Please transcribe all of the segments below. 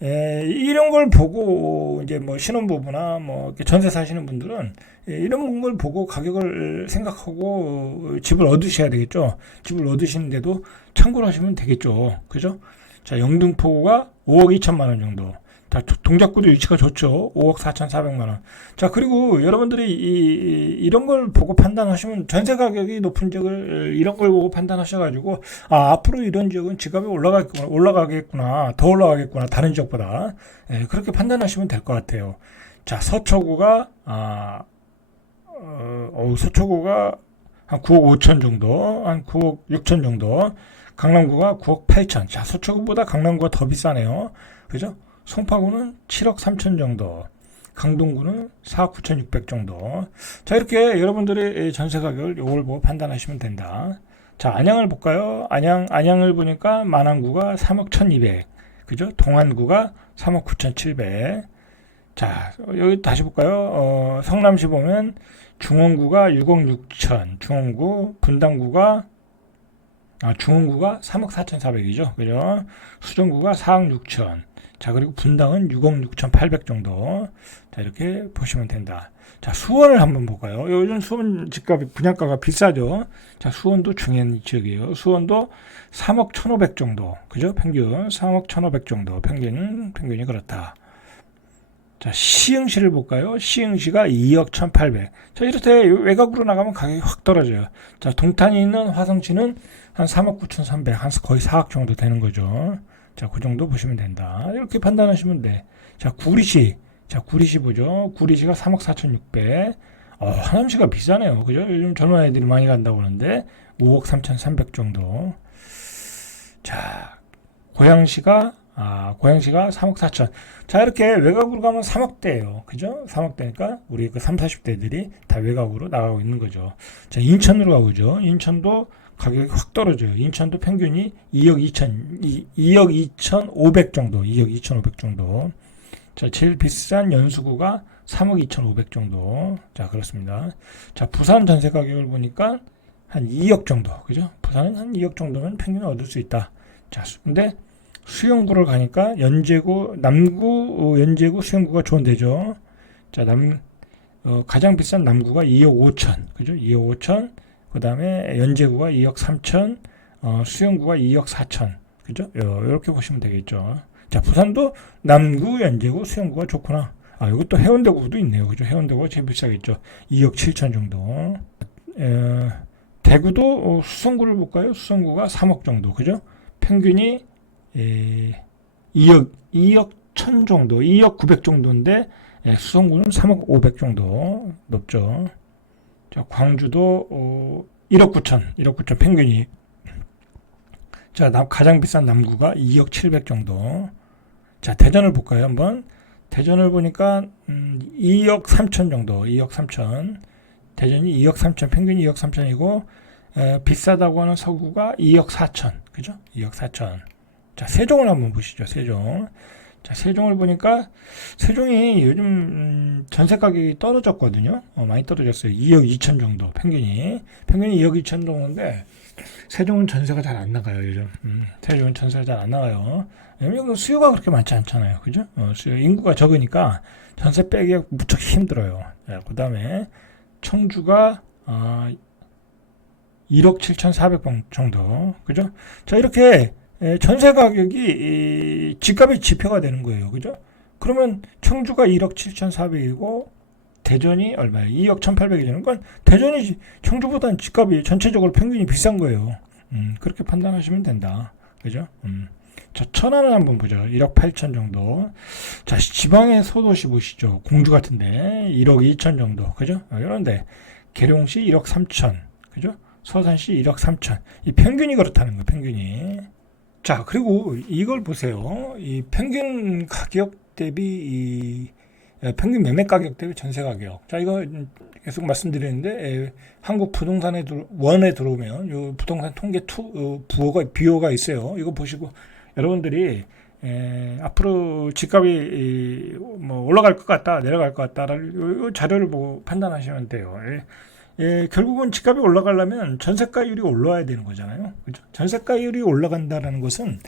이런 걸 보고 이제 뭐 신혼부부나 뭐 이렇게 전세 사시는 분들은 이런 걸 보고 가격을 생각하고 집을 얻으셔야 되겠죠. 집을 얻으시는데도 참고를 하시면 되겠죠. 그죠? 자, 영등포구가 5억 2천만 원 정도. 자, 동작구도 위치가 좋죠. 5억 4,400만 원. 자, 그리고 여러분들이 이런 걸 보고 판단하시면 전세 가격이 높은 지역을 이런 걸 보고 판단하셔가지고 앞으로 이런 지역은 집값이 올라가겠구나, 더 올라가겠구나, 다른 지역보다. 그렇게 판단하시면 될 것 같아요. 자, 서초구가 서초구가 한 9억 5천 정도, 한 9억 6천 정도. 강남구가 9억 8천. 자, 서초구보다 강남구가 더 비싸네요. 그죠? 송파구는 7억 3천 정도, 강동구는 4억 9천 6백 정도. 자, 이렇게 여러분들의 전세 가격을 요걸 보고 판단하시면 된다. 자, 안양을 볼까요? 안양을 보니까 만안구가 3억 1,200, 그죠? 동안구가 3억 9천 7백. 자, 여기 다시 볼까요? 성남시 보면 중원구가 6억 6천, 중원구가 3억 4,400이죠. 그죠? 수정구가 4억 6천. 자, 그리고 분당은 6억 6,800 정도. 자, 이렇게 보시면 된다. 자, 수원을 한번 볼까요? 요즘 수원 집값이 분양가가 비싸죠. 자, 수원도 중요한 지역이에요. 수원도 3억 1,500 정도. 그죠? 평균 3억 1,500 정도. 평균이 그렇다. 자, 시흥시를 볼까요? 시흥시가 2억 1,800. 자, 이렇게 외곽으로 나가면 가격이 확 떨어져요. 자, 동탄이 있는 화성시는 한 3억 9,300, 한 거의 4억 정도 되는 거죠. 자, 그 정도 보시면 된다. 이렇게 판단하시면 돼. 자, 구리시. 자, 구리시 보죠. 구리시가 3억 4,600. 하남시가 비싸네요. 그죠? 요즘 젊은 아이들이 많이 간다고 하는데, 5억 3,300 정도. 자, 고양시가 3억 4천. 자, 이렇게 외곽으로 가면 3억대예요. 그죠? 3억대니까 우리 그 30, 40대들이 다 외곽으로 나가고 있는 거죠. 자, 인천으로 가보죠. 인천도 가격이 확 떨어져요. 인천도 평균이 2억 2,500 정도. 2억 2,500 정도. 자, 제일 비싼 연수구가 3억 2,500 정도. 자, 그렇습니다. 자, 부산 전세 가격을 보니까 한 2억 정도. 그죠? 부산은 한 2억 정도면 평균을 얻을 수 있다. 자, 근데 수영구를 가니까 남구, 연제구, 수영구가 좋은 데죠. 자, 가장 비싼 남구가 2억 5천. 그죠? 2억 5천. 그 다음에 연제구가 2억 3천, 수영구가 2억 4천. 그죠? 이렇게 보시면 되겠죠. 자, 부산도 남구, 연제구, 수영구가 좋구나. 여기 또 해운대구도 있네요. 그죠? 해운대구가 제일 비싸겠죠. 2억 7천 정도. 대구도 수성구를 볼까요? 수성구가 3억 정도. 그죠? 평균이 2억 1천 정도, 2억 900 정도인데, 수성구는 3억 500 정도 높죠. 자, 광주도 1억 9천 평균이. 자, 가장 비싼 남구가 2억 700 정도. 자, 대전을 볼까요? 한번. 대전을 보니까 2억 3천 정도, 2억 3천. 대전이 2억 3천, 평균이 2억 3천이고 비싸다고 하는 서구가 2억 4천. 그죠? 2억 4천. 자, 세종을 한번 보시죠. 세종. 자, 세종을 보니까 세종이 요즘 전세 가격이 떨어졌거든요. 많이 떨어졌어요. 2억 2천 정도 평균이 2억 2천 정도인데 세종은 전세가 잘 안 나가요. 요즘 세종은 전세가 잘 안 나가요. 왜냐면 수요가 그렇게 많지 않잖아요. 그죠? 인구가 적으니까 전세 빼기가 무척 힘들어요. 그 다음에 청주가 1억 7,400번 정도. 그죠? 자, 이렇게 전세 가격이 집값의 지표가 되는 거예요. 그죠? 그러면 청주가 1억 7,400이고 대전이 얼마예요? 2억 1,800이 되는 건 대전이 청주보다는 집값이 전체적으로 평균이 비싼 거예요. 그렇게 판단하시면 된다. 그죠? 자, 천안을 한번 보죠. 1억 8천 정도. 자, 지방의 소도시 보시죠. 공주 같은데 1억 2천 정도. 그죠? 이런데 계룡시 1억 3천. 그죠? 서산시 1억 3천. 이 평균이 그렇다는 거예요. 평균이. 자, 그리고 이걸 보세요. 이 평균 가격 대비 평균 매매 가격 대비 전세 가격. 자, 이거 계속 말씀드리는데 한국 부동산에 원에 들어오면 요 부동산 통계 2 비호가 있어요. 이거 보시고 여러분들이 앞으로 집값이 뭐 올라갈 것 같다, 내려갈 것 같다라는 요 자료를 보고 판단하시면 돼요. 결국은 집값이 올라가려면 전세가율이 올라와야 되는 거잖아요. 그죠? 전세가율이 올라간다라는 것은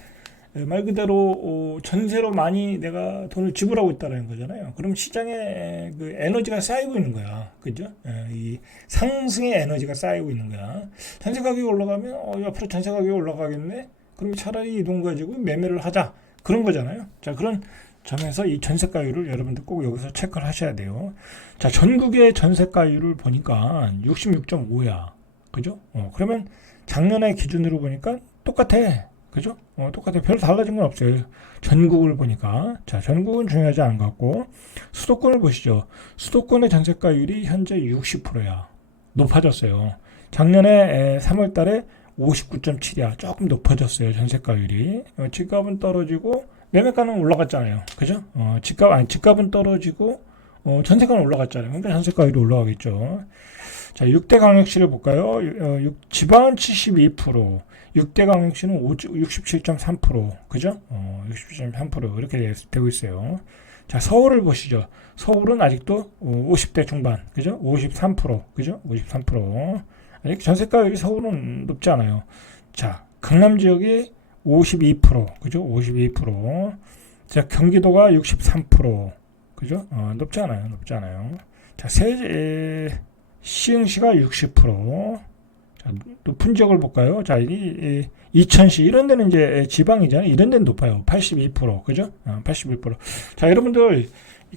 말 그대로 전세로 많이 내가 돈을 지불하고 있다는 거잖아요. 그럼 시장에 그 에너지가 쌓이고 있는 거야. 그죠? 이 상승의 에너지가 쌓이고 있는 거야. 전세 가격이 올라가면 앞으로 전세 가격이 올라가겠네. 그럼 차라리 이 돈 가지고 매매를 하자. 그런 거잖아요. 자, 그런 점에서 이 전세가율을 여러분들 꼭 여기서 체크를 하셔야 돼요. 자, 전국의 전세가율을 보니까 66.5야. 그죠? 그러면 작년의 기준으로 보니까 똑같아. 그죠? 똑같아. 별로 달라진 건 없어요. 전국을 보니까. 자, 전국은 중요하지 않은 것 같고, 수도권을 보시죠. 수도권의 전세가율이 현재 60%야. 높아졌어요. 작년에 3월 달에 59.7이야. 조금 높아졌어요. 전세가율이. 집값은 떨어지고, 매매가는 올라갔잖아요. 그죠? 집값은 떨어지고, 전세가는 올라갔잖아요. 그러니까 전세가율이 올라가겠죠. 자, 6대 광역시를 볼까요? 지방은 72%, 6대 광역시는 67.3%, 그죠? 67.3% 이렇게 되고 있어요. 자, 서울을 보시죠. 서울은 아직도 50대 중반, 그죠? 53%, 그죠? 53%. 아직 전세가율이 서울은 높지 않아요. 자, 강남 지역이 52%, 그죠? 52%. 자, 경기도가 63%, 그죠? 높지 않아요. 높지 않아요. 자, 시흥시가 60%. 자, 높은 지역을 볼까요? 자, 이천시 이런 데는 이제 지방이잖아요. 이런 데는 높아요. 82%. 그죠? 81%. 자, 여러분들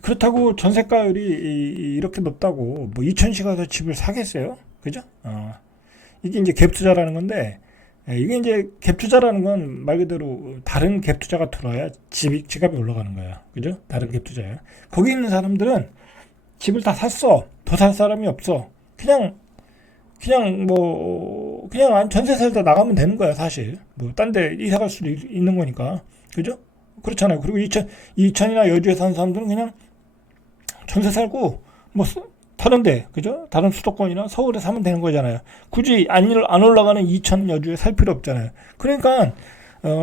그렇다고 전세가율이 이렇게 높다고 뭐 이천시 가서 집을 사겠어요? 그죠? 이게 이제 갭 투자라는 건데, 이게 이제 갭 투자라는 건 말 그대로 다른 갭 투자가 들어야 지갑이 올라가는 거야. 그죠? 다른 갭 투자야. 거기 있는 사람들은 집을 다 샀어. 더 살 사람이 없어. 그냥 전세 살다 나가면 되는 거야, 사실. 뭐 딴 데 이사 갈 수도 있는 거니까. 그죠? 그렇잖아요. 그리고 이천이나 여주에 사는 사람들은 그냥 전세 살고 뭐 다른 데, 그죠? 다른 수도권이나 서울에 사면 되는 거잖아요. 굳이 안 올라가는 이천 여주에 살 필요 없잖아요. 그러니까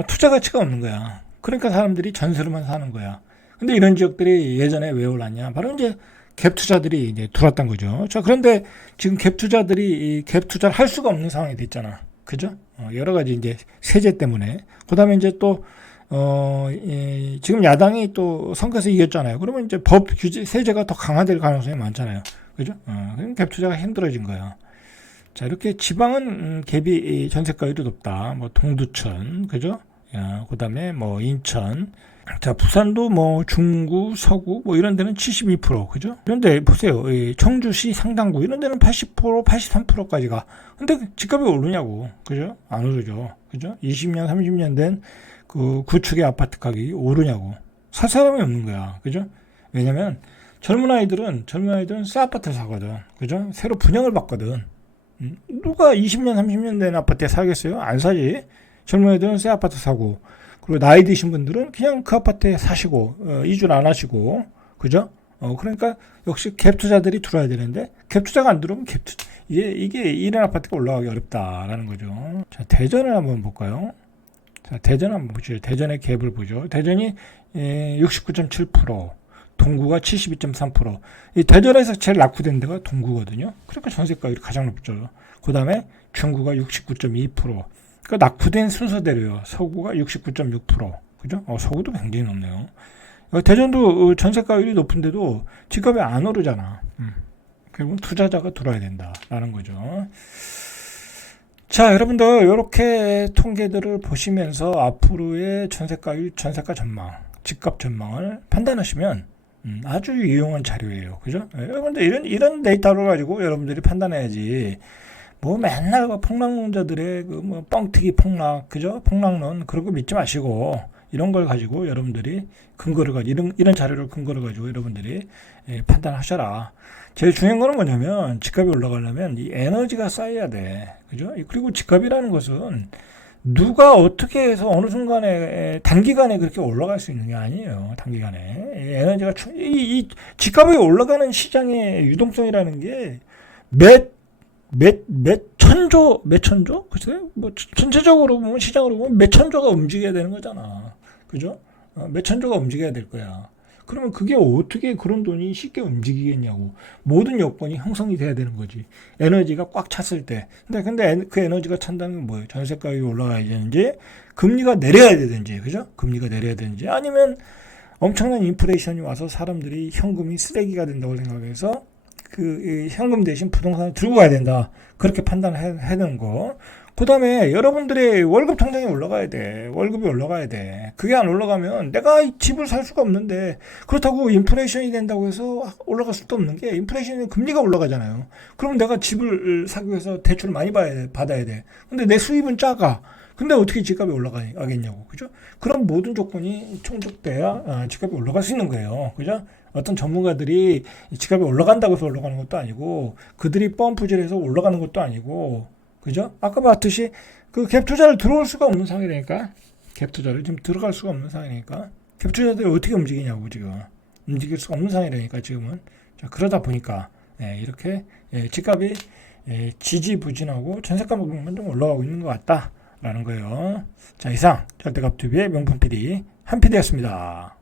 투자 가치가 없는 거야. 그러니까 사람들이 전세로만 사는 거야. 근데 이런 지역들이 예전에 왜 올랐냐? 바로 이제 갭 투자들이 이제 들어왔던 거죠. 자, 그런데 지금 갭 투자들이 이 갭 투자를 할 수가 없는 상황이 됐잖아. 그죠? 여러 가지 이제 세제 때문에. 그 다음에 이제 또, 지금 야당이 또 선거에서 이겼잖아요. 그러면 이제 법 규제, 세제가 더 강화될 가능성이 많잖아요. 그죠? 그럼 갭 투자가 힘들어진 거야. 자, 이렇게 지방은 갭이 전세가율이 높다. 뭐 동두천, 그죠? 그 다음에 뭐 인천. 자, 부산도 뭐 중구, 서구 뭐 이런 데는 72%, 그죠? 그런데 보세요. 청주시, 상당구 이런 데는 80%, 83%까지 가. 근데 집값이 오르냐고. 그죠? 안 오르죠. 그죠? 20년, 30년 된 그 구축의 아파트 가격이 오르냐고. 살 사람이 없는 거야. 그죠? 왜냐면 젊은 아이들은 새 아파트를 사거든. 그죠? 새로 분양을 받거든. 누가 20년, 30년 된 아파트에 사겠어요? 안 사지. 젊은 아이들은 새 아파트 사고, 그리고 나이 드신 분들은 그냥 그 아파트에 사시고, 이주를 안 하시고, 그죠? 그러니까 역시 갭 투자들이 들어와야 되는데, 갭 투자가 안 들어오면 이게 이런 아파트가 올라가기 어렵다라는 거죠. 자, 대전을 한번 볼까요? 자, 대전 한번 보죠. 대전의 갭을 보죠. 대전이 69.7%, 동구가 72.3%. 이 대전에서 제일 낙후된 데가 동구거든요. 그러니까 전세가율이 가장 높죠. 그 다음에 중구가 69.2%. 그러니까 낙후된 순서대로요. 서구가 69.6%. 그죠? 서구도 굉장히 높네요. 대전도 전세가율이 높은데도 집값이 안 오르잖아. 결국은 투자자가 들어야 된다라는 거죠. 자, 여러분들 이렇게 통계들을 보시면서 앞으로의 전세가율, 전세가 전망, 집값 전망을 판단하시면 아주 유용한 자료예요. 그죠? 여러분들 이런 데이터를 가지고 여러분들이 판단해야지. 뭐 맨날 폭락론자들의 그 뭐 뻥튀기 폭락, 그죠? 폭락론 그런 거 믿지 마시고 이런 걸 가지고 여러분들이 근거를 가지고 이런 자료를 근거를 가지고 여러분들이 판단하셔라. 제일 중요한 거는 뭐냐면 집값이 올라가려면 이 에너지가 쌓여야 돼. 그죠? 그리고 집값이라는 것은 누가 어떻게 해서 어느 순간에 단기간에 그렇게 올라갈 수 있는 게 아니에요. 단기간에 에너지가 이 집값이 올라가는 시장의 유동성이라는 게 몇 천조? 글쎄요? 뭐, 전체적으로 보면, 시장으로 보면 몇 천조가 움직여야 되는 거잖아. 그죠? 몇 천조가 움직여야 될 거야. 그러면 그게 어떻게 그런 돈이 쉽게 움직이겠냐고. 모든 여건이 형성이 돼야 되는 거지. 에너지가 꽉 찼을 때. 근데 그 에너지가 찬다는 건 뭐예요? 전세 가격이 올라가야 되는지, 금리가 내려야 되든지, 그죠? 금리가 내려야 되는지, 아니면 엄청난 인플레이션이 와서 사람들이 현금이 쓰레기가 된다고 생각해서 그 현금 대신 부동산을 들고 가야 된다. 그렇게 판단해야 되는 거. 그 다음에 여러분들의 월급 통장이 올라가야 돼. 월급이 올라가야 돼. 그게 안 올라가면 내가 집을 살 수가 없는데, 그렇다고 인플레이션이 된다고 해서 올라갈 수도 없는 게, 인플레이션은 금리가 올라가잖아요. 그럼 내가 집을 사기 위해서 대출을 많이 받아야 돼. 근데 내 수입은 작아. 근데 어떻게 집값이 올라가겠냐고. 그죠? 그런 모든 조건이 충족돼야 집값이 올라갈 수 있는 거예요. 그죠? 어떤 전문가들이 집값이 올라간다고 해서 올라가는 것도 아니고, 그들이 펌프질해서 올라가는 것도 아니고, 그죠? 아까 봤듯이 그 갭 투자를 들어올 수가 없는 상황이니까, 갭 투자를 지금 들어갈 수가 없는 상황이니까, 갭 투자들이 어떻게 움직이냐고. 지금 움직일 수가 없는 상황이니까 지금은. 자, 그러다 보니까 이렇게 집값이 지지부진하고 전세가격만 좀 올라가고 있는 것 같다라는 거예요. 자, 이상 절대값TV의 명품 PD 한 PD였습니다.